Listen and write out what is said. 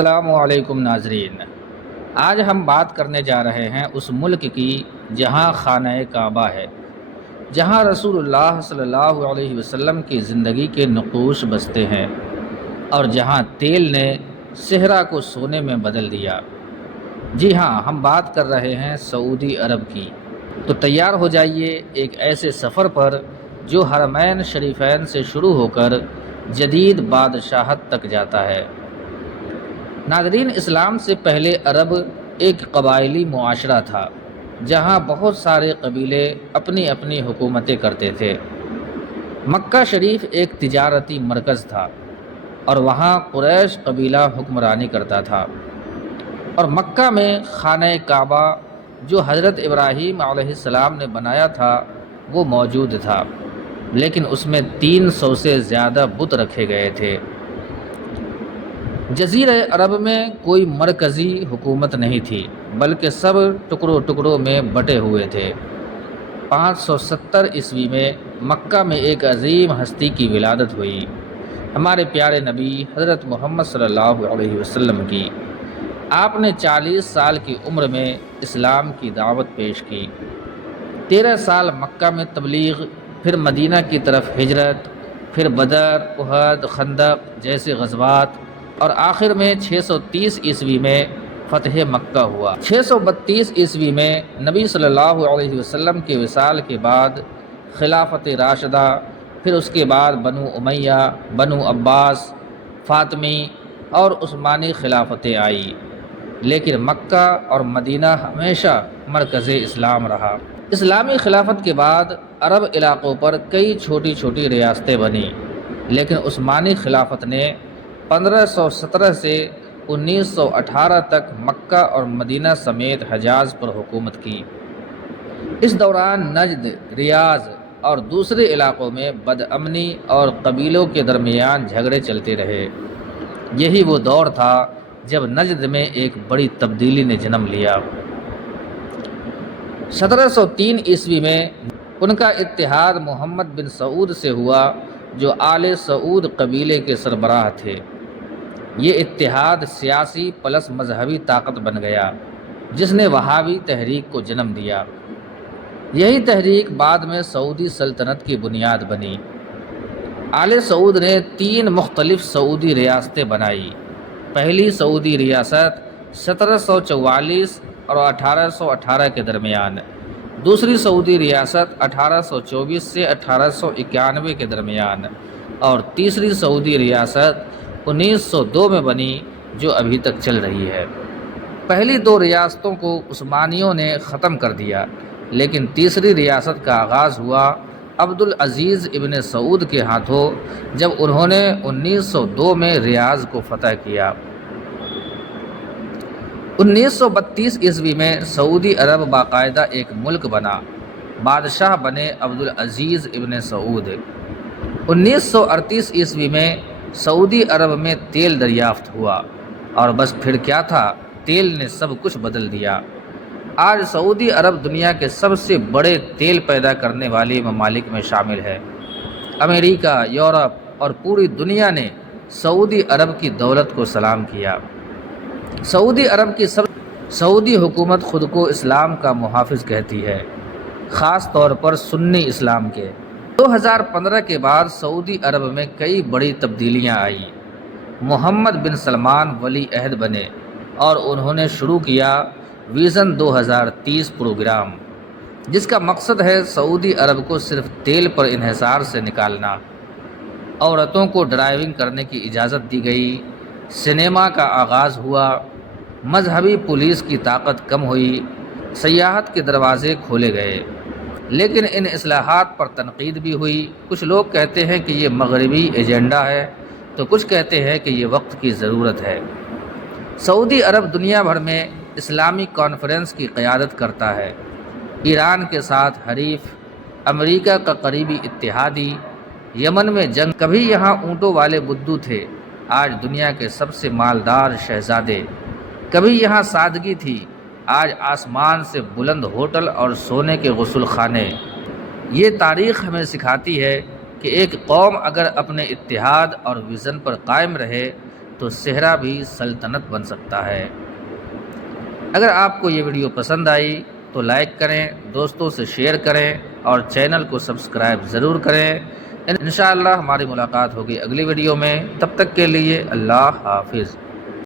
السلام علیکم ناظرین، آج ہم بات کرنے جا رہے ہیں اس ملک کی جہاں خانہ کعبہ ہے، جہاں رسول اللہ صلی اللہ علیہ وسلم کی زندگی کے نقوش بستے ہیں اور جہاں تیل نے صحرا کو سونے میں بدل دیا۔ جی ہاں، ہم بات کر رہے ہیں سعودی عرب کی۔ تو تیار ہو جائیے ایک ایسے سفر پر جو حرمین شریفین سے شروع ہو کر جدید بادشاہت تک جاتا ہے۔ ناظرین، اسلام سے پہلے عرب ایک قبائلی معاشرہ تھا جہاں بہت سارے قبیلے اپنی اپنی حکومتیں کرتے تھے۔ مکہ شریف ایک تجارتی مرکز تھا اور وہاں قریش قبیلہ حکمرانی کرتا تھا، اور مکہ میں خانہ کعبہ جو حضرت ابراہیم علیہ السلام نے بنایا تھا وہ موجود تھا، لیکن اس میں 300 سے زیادہ بت رکھے گئے تھے۔ جزیرہ عرب میں کوئی مرکزی حکومت نہیں تھی، بلکہ سب ٹکڑوں ٹکڑوں میں بٹے ہوئے تھے۔ 570 عیسوی میں مکہ میں ایک عظیم ہستی کی ولادت ہوئی، ہمارے پیارے نبی حضرت محمد صلی اللہ علیہ وسلم کی۔ آپ نے 40 سال کی عمر میں اسلام کی دعوت پیش کی، 13 سال مکہ میں تبلیغ، پھر مدینہ کی طرف ہجرت، پھر بدر، احد، خندق جیسے غزوات، اور آخر میں 630 عیسوی میں فتح مکہ ہوا۔ 632 عیسوی میں نبی صلی اللہ علیہ وسلم کے وصال کے بعد خلافت راشدہ، پھر اس کے بعد بنو امیہ، بنو عباس، فاطمی اور عثمانی خلافتیں آئی، لیکن مکہ اور مدینہ ہمیشہ مرکز اسلام رہا۔ اسلامی خلافت کے بعد عرب علاقوں پر کئی چھوٹی چھوٹی ریاستیں بنیں، لیکن عثمانی خلافت نے 1517 سے 1918 تک مکہ اور مدینہ سمیت حجاز پر حکومت کی۔ اس دوران نجد، ریاض اور دوسرے علاقوں میں بدامنی اور قبیلوں کے درمیان جھگڑے چلتے رہے۔ یہی وہ دور تھا جب نجد میں ایک بڑی تبدیلی نے جنم لیا۔ 1703 عیسوی میں ان کا اتحاد محمد بن سعود سے ہوا جو آل سعود قبیلے کے سربراہ تھے۔ یہ اتحاد سیاسی پلس مذہبی طاقت بن گیا جس نے وہابی تحریک کو جنم دیا۔ یہی تحریک بعد میں سعودی سلطنت کی بنیاد بنی۔ آل سعود نے 3 مختلف سعودی ریاستیں بنائی۔ پہلی سعودی ریاست 1744 اور 1818 کے درمیان، دوسری سعودی ریاست 1824 سے 1891 کے درمیان، اور تیسری سعودی ریاست 1902 میں بنی جو ابھی تک چل رہی ہے۔ پہلی 2 ریاستوں کو عثمانیوں نے ختم کر دیا، لیکن تیسری ریاست کا آغاز ہوا عبدالعزیز ابن سعود کے ہاتھوں جب انہوں نے 1902 میں ریاض کو فتح کیا۔ 1932 عیسوی میں سعودی عرب باقاعدہ ایک ملک بنا، بادشاہ بنے عبدالعزیز ابن سعود۔ 1938 عیسوی میں سعودی عرب میں تیل دریافت ہوا، اور بس پھر کیا تھا، تیل نے سب کچھ بدل دیا۔ آج سعودی عرب دنیا کے سب سے بڑے تیل پیدا کرنے والے ممالک میں شامل ہے۔ امریکہ، یورپ اور پوری دنیا نے سعودی عرب کی دولت کو سلام کیا۔ سعودی عرب کی سعودی حکومت خود کو اسلام کا محافظ کہتی ہے، خاص طور پر سنی اسلام کے۔ 2015 کے بعد سعودی عرب میں کئی بڑی تبدیلیاں آئیں۔ محمد بن سلمان ولی عہد بنے اور انہوں نے شروع کیا ویژن 2030 پروگرام، جس کا مقصد ہے سعودی عرب کو صرف تیل پر انحصار سے نکالنا۔ عورتوں کو ڈرائیونگ کرنے کی اجازت دی گئی، سنیما کا آغاز ہوا، مذہبی پولیس کی طاقت کم ہوئی، سیاحت کے دروازے کھولے گئے۔ لیکن ان اصلاحات پر تنقید بھی ہوئی۔ کچھ لوگ کہتے ہیں کہ یہ مغربی ایجنڈا ہے، تو کچھ کہتے ہیں کہ یہ وقت کی ضرورت ہے۔ سعودی عرب دنیا بھر میں اسلامی کانفرنس کی قیادت کرتا ہے، ایران کے ساتھ حریف، امریکہ کا قریبی اتحادی، یمن میں جنگ۔ کبھی یہاں اونٹوں والے بدو تھے، آج دنیا کے سب سے مالدار شہزادے۔ کبھی یہاں سادگی تھی، آج آسمان سے بلند ہوٹل اور سونے کے غسل خانے۔ یہ تاریخ ہمیں سکھاتی ہے کہ ایک قوم اگر اپنے اتحاد اور ویژن پر قائم رہے تو صحرا بھی سلطنت بن سکتا ہے۔ اگر آپ کو یہ ویڈیو پسند آئی تو لائک کریں، دوستوں سے شیئر کریں اور چینل کو سبسکرائب ضرور کریں۔ انشاءاللہ ہماری ملاقات ہوگی اگلی ویڈیو میں، تب تک کے لیے اللہ حافظ۔